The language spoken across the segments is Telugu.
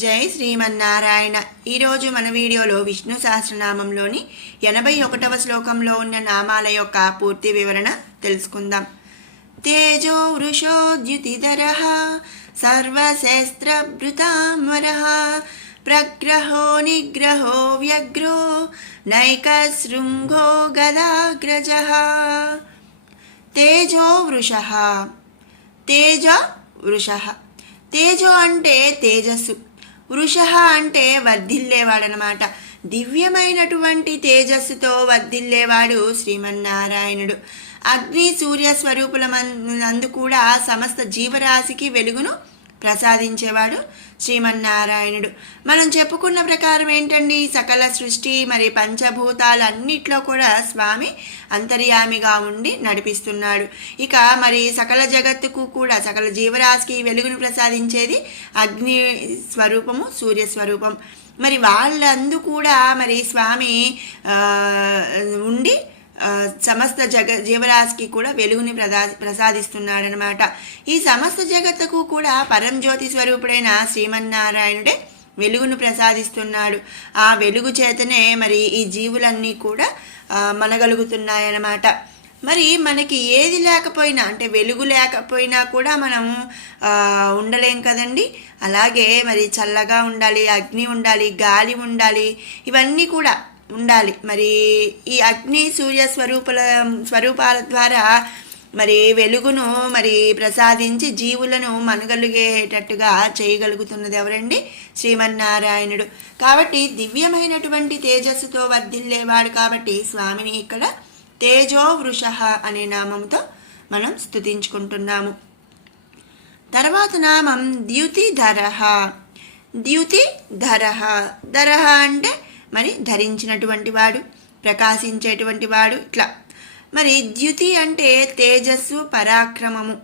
జై శ్రీమన్నారాయణ. ఈరోజు మన వీడియోలో విష్ణు సహస్రనామంలోని ఎనభై ఒకటవ శ్లోకంలో ఉన్న నామాల యొక్క పూర్తి వివరణ తెలుసుకుందాం. తేజో వృషోద్యుతిధర సర్వశస్త్రభృతామర ప్రగ్రహో నిగ్రహో వ్యగ్రో నైకశృంగో గదాగ్రజ. తేజో వృష తేజ వృష. తేజో అంటే తేజస్సు. వృష అంటే వర్ధిల్లేవాడనమాట. దివ్యమైనటువంటి తేజస్సుతో వర్ధిల్లేవాడు శ్రీమన్నారాయణుడు. అగ్ని సూర్య స్వరూపుల నందు కూడా సమస్త జీవరాశికి వెలుగును ప్రసాదించేవాడు. శ్రీమన్నారాయణుడు మనం చెప్పుకున్న ప్రకారం ఏంటండి? సకల సృష్టి మరి పంచభూతాలు అన్నిట్లో కూడా స్వామి అంతర్యామిగా ఉండి నడిపిస్తున్నాడు. ఇక మరి సకల జగత్తుకు కూడా సకల జీవరాశికి వెలుగును ప్రసాదించేది అగ్ని స్వరూపము సూర్య స్వరూపం. మరి వాళ్ళందు కూడా మరి స్వామి ఉండి సమస్త జగ జీవరాశికి కూడా వెలుగుని ప్రదా ప్రసాదిస్తున్నాడనమాట ఈ సమస్త జగత్తుకు కూడా పరంజ్యోతి స్వరూపుడైన శ్రీమన్నారాయణుడే వెలుగును ప్రసాదిస్తున్నాడు. ఆ వెలుగు చేతనే మరి ఈ జీవులన్నీ కూడా మనగలుగుతున్నాయన్నమాట మరి మనకి ఏది లేకపోయినా అంటే వెలుగు లేకపోయినా కూడా మనం ఉండలేం కదండి? అలాగే మరి చల్లగా ఉండాలి అగ్ని ఉండాలి గాలి ఉండాలి ఇవన్నీ కూడా ఉండాలి. మరి ఈ అగ్ని సూర్య స్వరూపుల స్వరూపాల ద్వారా మరి వెలుగును మరి ప్రసాదించి జీవులను మనగలిగేటట్టుగా చేయగలుగుతున్నది ఎవరండి? శ్రీమన్నారాయణుడు. కాబట్టి దివ్యమైనటువంటి తేజస్సుతో వర్ధిల్లేవాడు కాబట్టి స్వామిని ఇక్కడ తేజో వృష అనే నామంతో మనం స్తుతించుకుంటున్నాము. తర్వాత నామం ద్యుతి ధరహ ద్యుతి ధరహ ధరహ అంటే మరి ధరించినటువంటి వాడు ప్రకాశించేటువంటి వాడు ఇట్లా. మరి ద్యుతి అంటే తేజస్సు పరాక్రమము.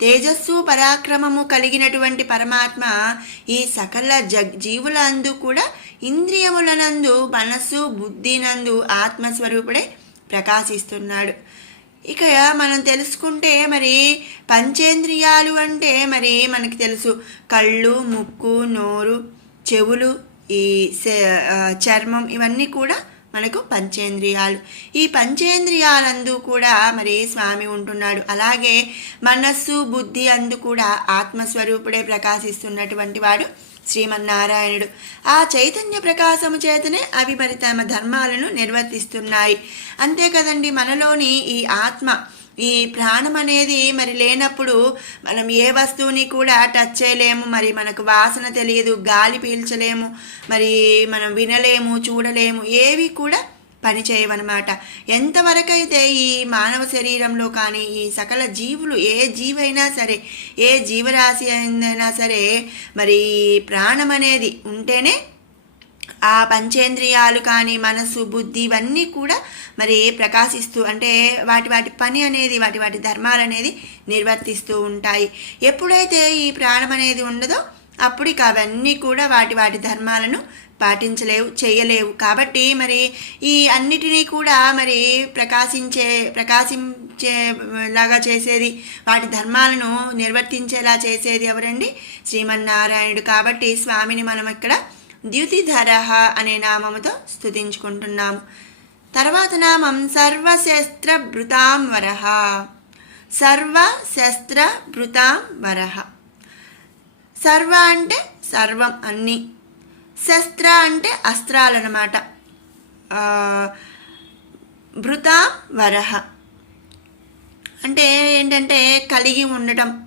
తేజస్సు పరాక్రమము కలిగినటువంటి పరమాత్మ ఈ సకల జగ్ జీవులందు కూడా ఇంద్రియములనందు మనస్సు బుద్ధినందు ఆత్మస్వరూపుడే ప్రకాశిస్తున్నాడు. ఇక మనం తెలుసుకుంటే మరి పంచేంద్రియాలు అంటే మరి మనకి తెలుసు. కళ్ళు ముక్కు నోరు చెవులు ఈ చర్మం ఇవన్నీ కూడా మనకు పంచేంద్రియాలు. ఈ పంచేంద్రియాలందు కూడా మరి స్వామి ఉంటున్నాడు. అలాగే మనస్సు బుద్ధి అందు కూడా ఆత్మస్వరూపుడే ప్రకాశిస్తున్నటువంటి వాడు శ్రీమన్నారాయణుడు. ఆ చైతన్య ప్రకాశము చేతనే అవి మరి తమ ధర్మాలను నిర్వర్తిస్తున్నాయి. అంతే కదండి మనలోని ఈ ఆత్మ ఈ ప్రాణం అనేది మరి లేనప్పుడు మనం ఏ వస్తువుని కూడా టచ్ చేయలేము. మరి మనకు వాసన తెలియదు గాలి పీల్చలేము మరి మనం వినలేము చూడలేము ఏవి కూడా పని చేయవన్నమాట. ఎంతవరకైతే ఈ మానవ శరీరంలో కానీ ఈ సకల జీవులు ఏ జీవైనా సరే ఏ జీవరాశి అయినా సరే మరి ప్రాణం అనేది ఉంటేనే ఆ పంచేంద్రియాలు కానీ మనసు బుద్ధి ఇవన్నీ కూడా మరి ప్రకాశిస్తూ అంటే వాటి వాటి పని అనేది వాటి వాటి ధర్మాలు అనేది నిర్వర్తిస్తూ ఉంటాయి. ఎప్పుడైతే ఈ ప్రాణం అనేది ఉండదో అప్పుడు ఇక అవన్నీ కూడా వాటి వాటి ధర్మాలను పాటించలేవు చేయలేవు. కాబట్టి మరి ఈ అన్నిటినీ కూడా మరి ప్రకాశించే ప్రకాశించే లాగా చేసేది వాటి ధర్మాలను నిర్వర్తించేలా చేసేది ఎవరండి? శ్రీమన్నారాయణుడు. కాబట్టి స్వామిని మనం ఇక్కడ ద్యుతిధర అనే నామముతో స్థుతించుకుంటున్నాము తర్వాత నామం సర్వశస్త్రభృతాం వరహ సర్వశస్త్రభృతాం వరహ సర్వ అంటే సర్వం అన్నీ. శస్త్ర అంటే అస్త్రాలన్నమాట. అన్నమాట భృతాం వరహ అంటే ఏంటంటే కలిగి ఉండటం.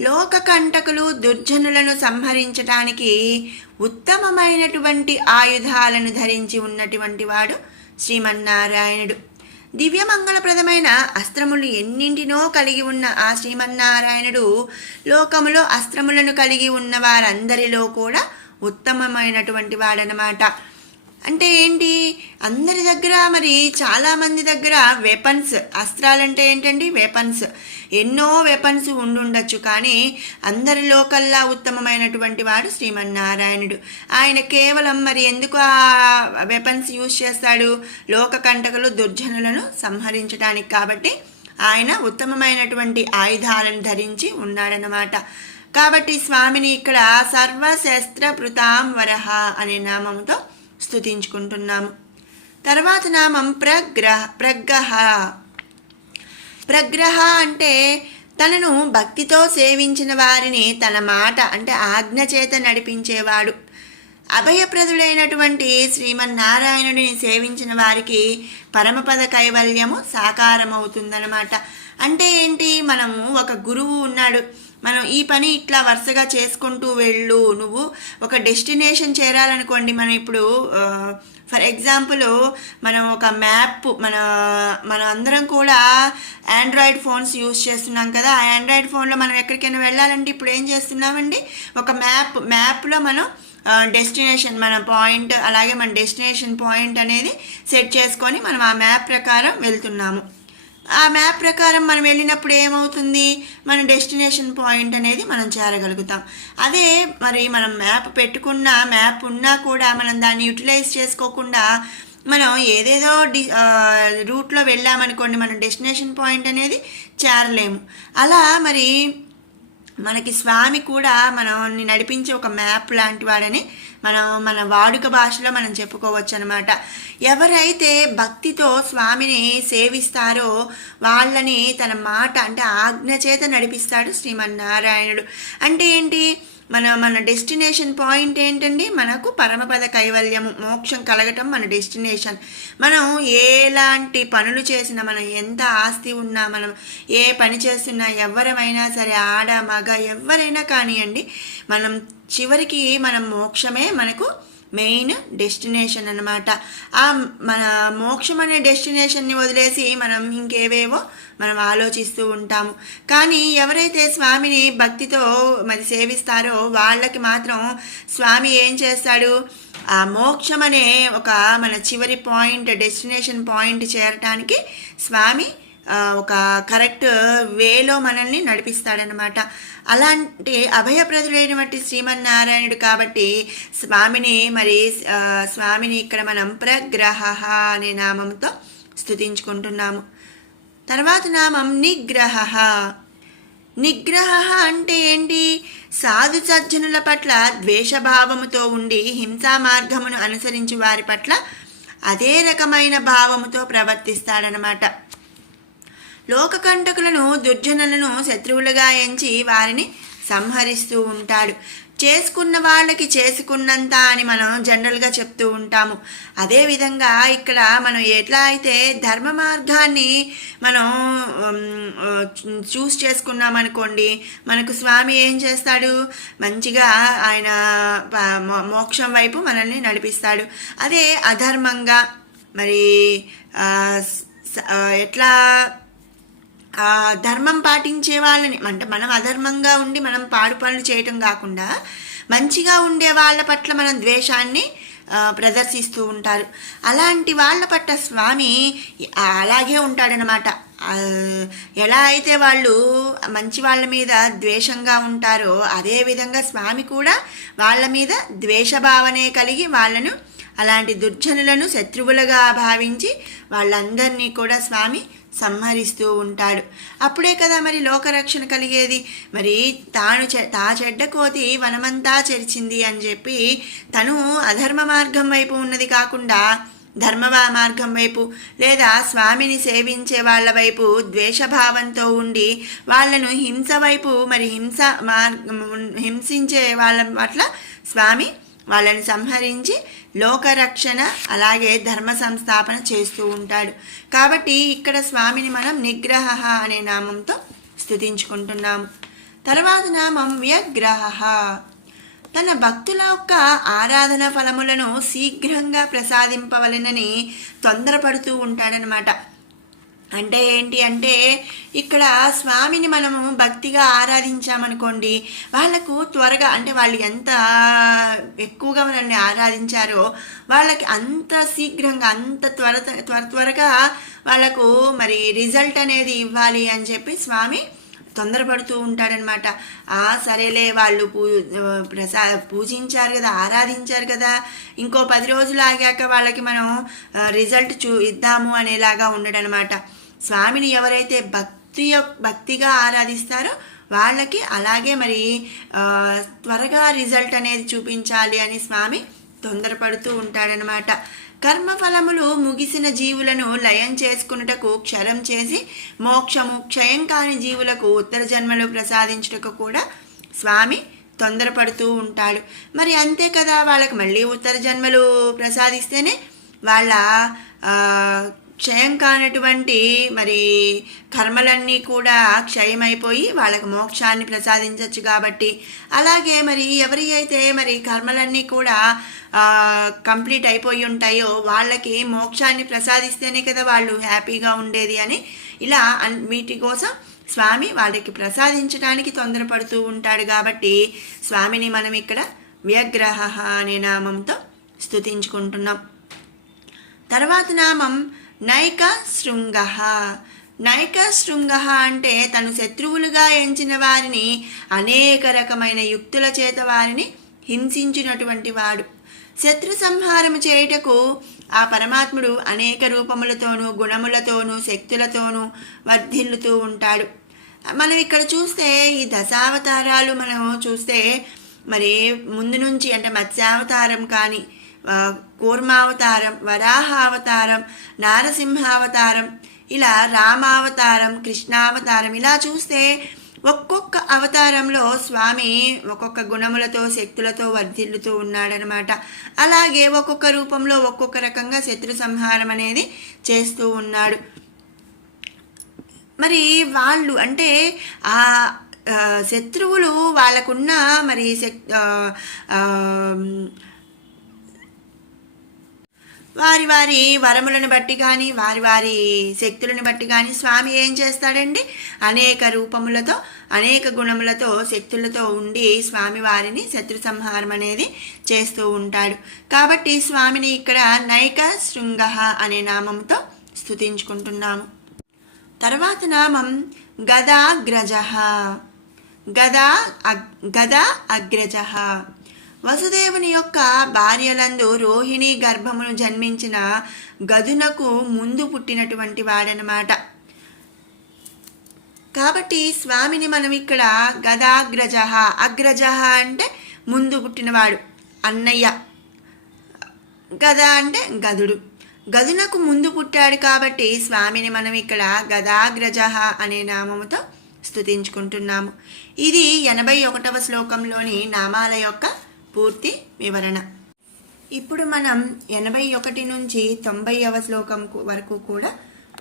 లోకకంటకులు దుర్జనులను సంహరించటానికి ఉత్తమమైనటువంటి ఆయుధాలను ధరించి ఉన్నటువంటి వాడు శ్రీమన్నారాయణుడు. దివ్యమంగళప్రదమైన అస్త్రములు ఎన్నింటినో కలిగి ఉన్న ఆ శ్రీమన్నారాయణుడు లోకములో అస్త్రములను కలిగి ఉన్న వారందరిలో కూడా ఉత్తమమైనటువంటి వాడనమాట అంటే ఏంటి? అందరి దగ్గర మరి చాలామంది దగ్గర వెపన్స్ అస్త్రాలంటే ఏంటండి? వెపన్స్ ఎన్నో వెపన్స్ ఉండుండొచ్చు. కానీ అందరిలో కల్లా ఉత్తమమైనటువంటి వాడు శ్రీమన్నారాయణుడు. ఆయన కేవలం మరి ఎందుకు ఆ వెపన్స్ యూజ్ చేస్తాడు? లోక కంటకులు దుర్జనులను సంహరించడానికి కాబట్టి ఆయన ఉత్తమమైనటువంటి ఆయుధాలను ధరించి ఉన్నాడనమాట కాబట్టి స్వామిని ఇక్కడ సర్వశస్త్ర వరహ అనే నామంతో స్థుతించుకుంటున్నాము తర్వాత నామం ప్రగ్రహ ప్రగ్రహ. ప్రగ్రహ అంటే తనను భక్తితో సేవించిన వారిని తన మాట అంటే ఆజ్ఞ చేత నడిపించేవాడు. అభయప్రదుడైనటువంటి శ్రీమన్నారాయణుడిని సేవించిన వారికి పరమపద కైవల్యము సాకారమవుతుందన్నమాట. అంటే ఏంటి? మనము ఒక గురువు ఉన్నాడు. మనం ఈ పని ఇట్లా వరుసగా చేసుకుంటూ వెళ్ళు. నువ్వు ఒక డెస్టినేషన్ చేరాలనుకోండి మనం ఇప్పుడు ఫర్ ఎగ్జాంపుల్ మనం ఒక మ్యాప్ మన మన అందరం కూడా ఆండ్రాయిడ్ ఫోన్స్ యూస్ చేస్తున్నాం కదా. ఆ ఆండ్రాయిడ్ ఫోన్లో మనం ఎక్కడికైనా వెళ్ళాలంటే ఇప్పుడు ఏం చేస్తున్నామండి? ఒక మ్యాప్ మ్యాప్లో మనం డెస్టినేషన్ మన పాయింట్ అలాగే మన డెస్టినేషన్ పాయింట్ అనేది సెట్ చేసుకొని మనం ఆ మ్యాప్ ప్రకారం వెళ్తున్నాము. ఆ మ్యాప్ ప్రకారం మనం వెళ్ళినప్పుడు ఏమవుతుంది? మన డెస్టినేషన్ పాయింట్ అనేది మనం చేరగలుగుతాం. అదే మరి మనం మ్యాప్ పెట్టుకున్న మ్యాప్ ఉన్నా కూడా మనం దాన్ని యూటిలైజ్ చేసుకోకుండా మనం ఏదేదో డి రూట్లో వెళ్ళామనుకోండి మనం డెస్టినేషన్ పాయింట్ అనేది చేరలేము. అలా మరి మనకి స్వామి కూడా మనల్ని నడిపించే ఒక మ్యాప్ లాంటి వాడని మనం మన వాడుక భాషలో మనం చెప్పుకోవచ్చు అనమాట ఎవరైతే భక్తితో స్వామిని సేవిస్తారో వాళ్ళని తన మాట అంటే ఆజ్ఞ చేత నడిపిస్తాడు శ్రీమన్నారాయణుడు. అంటే ఏంటి? మన మన డెస్టినేషన్ పాయింట్ ఏంటండి? మనకు పరమపద కైవల్యం మోక్షం కలగటం మన డెస్టినేషన్ మనం ఎలాంటి పనులు చేసినా మనం ఎంత ఆస్తి ఉన్నా మనం ఏ పని చేస్తున్నా ఎవరమైనా సరే ఆడ మగ ఎవరైనా కానివ్వండి మనం చివరికి మనం మోక్షమే మనకు మెయిన్ డెస్టినేషన్ అనమాట ఆ మన మోక్షం అనే డెస్టినేషన్ని వదిలేసి మనం ఇంకేవేవో మనం ఆలోచిస్తూ ఉంటాము. కానీ ఎవరైతే స్వామిని భక్తితో మరి సేవిస్తారో వాళ్ళకి మాత్రం స్వామి ఏం చేస్తాడు? ఆ మోక్షం అనే ఒక మన చివరి పాయింట్ డెస్టినేషన్ పాయింట్ చేరటానికి స్వామి ఒక కరెక్ట్ వేలో మనల్ని నడిపిస్తాడనమాట అలాంటి అభయప్రదుడైనటువంటి శ్రీమన్నారాయణుడు కాబట్టి స్వామిని మరి స్వామిని ఇక్కడ మనం ప్రగ్రహ అనే నామంతో స్థుతించుకుంటున్నాము తర్వాత నామం నిగ్రహ. నిగ్రహ అంటే ఏంటి? సాధు సజ్జనుల పట్ల ద్వేషభావముతో ఉండి హింసా మార్గమును అనుసరించి వారి పట్ల అదే రకమైన భావముతో ప్రవర్తిస్తాడనమాట లోకకంటకులను దుర్జనులను శత్రువులుగా ఎంచి వారిని సంహరిస్తూ ఉంటాడు. చేసుకున్న వాళ్ళకి చేసుకున్నంత అని మనం జనరల్గా చెప్తూ ఉంటాము. అదేవిధంగా ఇక్కడ మనం ఎట్లా అయితే ధర్మ మార్గాన్ని మనం చూస్ చేసుకున్నామనుకోండి మనకు స్వామి ఏం చేస్తాడు? మంచిగా ఆయన మోక్షం వైపు మనల్ని నడిపిస్తాడు. అదే అధర్మంగా. మరి ఎట్లా ధర్మం పాటించే వాళ్ళని అంటే మనం అధర్మంగా ఉండి మనం పాడు పనులు చేయటం కాకుండా మంచిగా ఉండే వాళ్ళ పట్ల మనం ద్వేషాన్ని ప్రదర్శిస్తూ ఉంటారు. అలాంటి వాళ్ళ పట్ల స్వామి అలాగే ఉంటాడనమాట ఎలా అయితే వాళ్ళు మంచి వాళ్ళ మీద ద్వేషంగా ఉంటారో అదేవిధంగా స్వామి కూడా వాళ్ళ మీద ద్వేషభావనే కలిగి వాళ్ళను అలాంటి దుర్జనులను శత్రువులుగా భావించి వాళ్ళందరినీ కూడా స్వామి సంహరిస్తూ ఉంటాడు. అప్పుడే కదా మరి లోకరక్షణ కలిగేది. మరి తాను తా చెడ్డ కోతి వనమంతా చెరిచింది అని చెప్పి తను అధర్మ మార్గం వైపు ఉన్నది కాకుండా ధర్మ మార్గం వైపు లేదా స్వామిని సేవించే వాళ్ళ వైపు ద్వేషభావంతో ఉండి వాళ్ళను హింస వైపు మరి హింస మార్గం హింసించే వాళ్ళ పట్ల స్వామి వాళ్ళని సంహరించి లోకరక్షణ అలాగే ధర్మ సంస్థాపన చేస్తూ ఉంటాడు. కాబట్టి ఇక్కడ స్వామిని మనం నిగ్రహ అనే నామంతో స్థుతించుకుంటున్నాము తర్వాత నామం వ్యగ్రహ. తన భక్తుల యొక్క ఆరాధన ఫలములను శీఘ్రంగా ప్రసాదింపవలనని తొందరపడుతూ ఉంటాడనమాట. అంటే ఏంటి అంటే ఇక్కడ స్వామిని మనము భక్తిగా ఆరాధించామనుకోండి వాళ్ళకు త్వరగా అంటే వాళ్ళు ఎంత ఎక్కువగా మనల్ని ఆరాధించారో వాళ్ళకి అంత శీఘ్రంగా అంత త్వర త్వర త్వరగా వాళ్ళకు మరి రిజల్ట్ అనేది ఇవ్వాలి అని చెప్పి స్వామి తొందరపడుతూ ఉంటాడనమాట ఆ సరేలే వాళ్ళు పూ ప్రసా పూజించారు కదా ఆరాధించారు కదా ఇంకో పది రోజులు ఆగాక వాళ్ళకి మనం రిజల్ట్ చూ ఇద్దాము అనేలాగా ఉండడనమాట స్వామిని ఎవరైతే భక్తి భక్తిగా ఆరాధిస్తారో వాళ్ళకి అలాగే మరి త్వరగా రిజల్ట్ అనేది చూపించాలి అని స్వామి తొందరపడుతూ ఉంటాడనమాట కర్మఫలములు ముగిసిన జీవులను లయం చేసుకున్నటకు క్షరం చేసి మోక్షము క్షయం కాని జీవులకు ఉత్తర జన్మలు ప్రసాదించుటకు కూడా స్వామి తొందరపడుతూ ఉంటాడు. మరి అంతే కదా వాళ్ళకి మళ్ళీ ఉత్తర జన్మలు ప్రసాదిస్తేనే వాళ్ళ క్షయం కానటువంటి మరి కర్మలన్నీ కూడా క్షయమైపోయి వాళ్ళకి మోక్షాన్ని ప్రసాదించవచ్చు కాబట్టి. అలాగే మరి ఎవరి అయితే మరి కర్మలన్నీ కూడా కంప్లీట్ అయిపోయి ఉంటాయో వాళ్ళకి మోక్షాన్ని ప్రసాదిస్తేనే కదా వాళ్ళు హ్యాపీగా ఉండేది అని ఇలా వీటి కోసం స్వామి వాళ్ళకి ప్రసాదించడానికి తొందరపడుతూ ఉంటాడు కాబట్టి స్వామిని మనం ఇక్కడ వ్యగ్రహ అనే నామంతో స్తుతించుకుంటున్నాం. తర్వాత నామం నైక శృంగ నైక శృంగ అంటే తను శత్రువులుగా ఎంచిన వారిని అనేక రకమైన యుక్తుల చేత వారిని హింసించినటువంటి వాడు. శత్రు సంహారము చేయుటకు ఆ పరమాత్ముడు అనేక రూపములతోనూ గుణములతోనూ శక్తులతోనూ వర్ధిల్లుతూ ఉంటాడు. మనం ఇక్కడ చూస్తే ఈ దశావతారాలు మనం చూస్తే మరి ముందు నుంచి అంటే మత్స్యావతారం కానీ కూర్మావతారం వరాహావతారం నారసింహావతారం ఇలా రామావతారం కృష్ణావతారం ఇలా చూస్తే ఒక్కొక్క అవతారంలో స్వామి ఒక్కొక్క గుణములతో శక్తులతో వర్ధిల్లుతూ ఉన్నాడనమాట అలాగే ఒక్కొక్క రూపంలో ఒక్కొక్క రకంగా శత్రు సంహారం అనేది చేస్తూ ఉన్నాడు. మరి వాళ్ళు అంటే ఆ శత్రువులు వాళ్ళకున్న మరి శక్- వారి వారి వరములను బట్టి కానీ వారి వారి శక్తులను బట్టి కానీ స్వామి ఏం చేస్తాడండి? అనేక రూపములతో అనేక గుణములతో శక్తులతో ఉండి స్వామి వారిని శత్రు సంహారం అనేది చేస్తూ ఉంటాడు. కాబట్టి స్వామిని ఇక్కడ నైక శృంగ అనే నామంతో స్థుతించుకుంటున్నాము తర్వాత నామం గదాగ్రజ. గదా గదా అగ్రజ. వసుదేవుని యొక్క భార్యలందు రోహిణి గర్భమును జన్మించిన గదునకు ముందు పుట్టినటువంటి వాడనమాట కాబట్టి స్వామిని మనం ఇక్కడ గదాగ్రజ అగ్రజ అంటే ముందు పుట్టినవాడు అన్నయ్య. గద అంటే గదుడు. గదునకు ముందు పుట్టాడు కాబట్టి స్వామిని మనం ఇక్కడ గదాగ్రజ అనే నామముతో స్థుతించుకుంటున్నాము ఇది ఎనభై ఒకటవ శ్లోకంలోని నామాల యొక్క పూర్తి వివరణ. ఇప్పుడు మనం ఎనభై ఒకటి నుంచి తొంభైవ శ్లోకం వరకు కూడా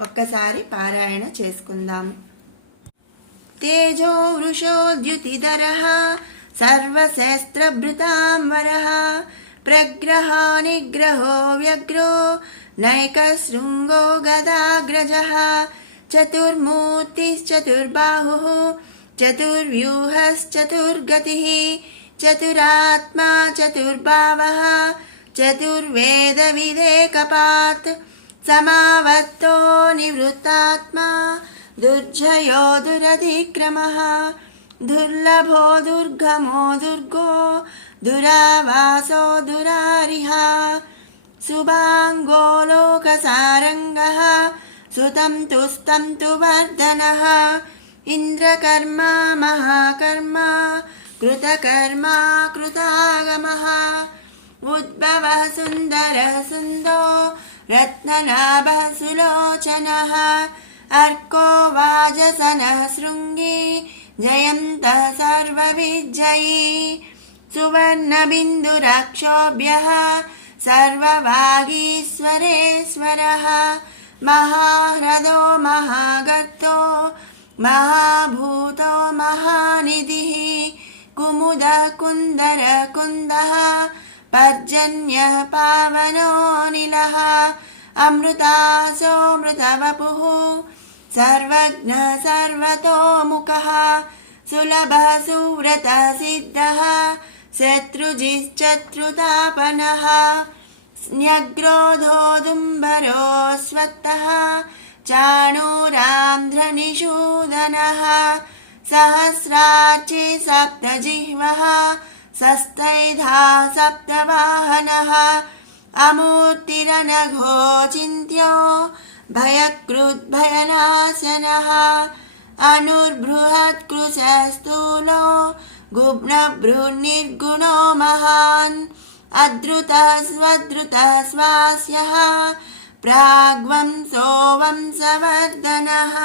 ఒక్కసారి పారాయణ చేసుకుందాము తేజో వృషోద్యుతిధరः సర్వశస్త్రభృతాంబర ప్రగ్రహ నిగ్రహో వ్యగ్రో నైకశృంగో గదాగ్రజः చతుర్మూర్తిశ్చతుర్బాహుः చతుర్వ్యూహశ్చతుర్గతి चतुरात्मा चतुर्भावः चतुर्वेदविधेकपात् समावत्तो निवृत्तात्मा दुर्जयो दुरधिक्रमः दुर्लभो दुर्गमो दुर्गो दुरावासो दुरारिः सुभाङ्गो लोकसारङ्गः सुतं तुस्तं तु वर्धनः इन्द्रकर्मा महाकर्मा कृतकर्मा कृतागमः। उद्भवः सुन्दरः सुन्दो रत्ननाभः सुलोचनः। अर्को वाजसनः शृङ्गी जयन्तः सर्वविजयी। सुवर्णबिन्दुरक्षोभ्यः सर्ववागीश्वरेश्वरः महाह्रदो महागर्तो महाभूतो महानिधिः। कुमुदः कुन्दर कुन्दः पर्जन्यः पावनोऽनिलः अमृतासोऽमृतवपुः सर्वज्ञः सर्वतोमुखः सुलभः सुव्रतः सिद्धः शत्रुजिश्चत्रुतापनः स्न्यग्रोधोदुम्बरो स्वत्तः चाणूरान्ध्रनिषूदनः सहस्रार्चि सप्तजिह्वः सस्तैधा सप्तवाहनः। अमूर्तिरनघो चिन्त्यो भयकृद्भयनाशनः अनुर्बृहत्कृशस्थूलो गुब्नभ्रूर्निर्गुणो महान्। अद्रुतः स्वद्रुतः स्वास्यः प्राग्वंसो वंसवर्धनः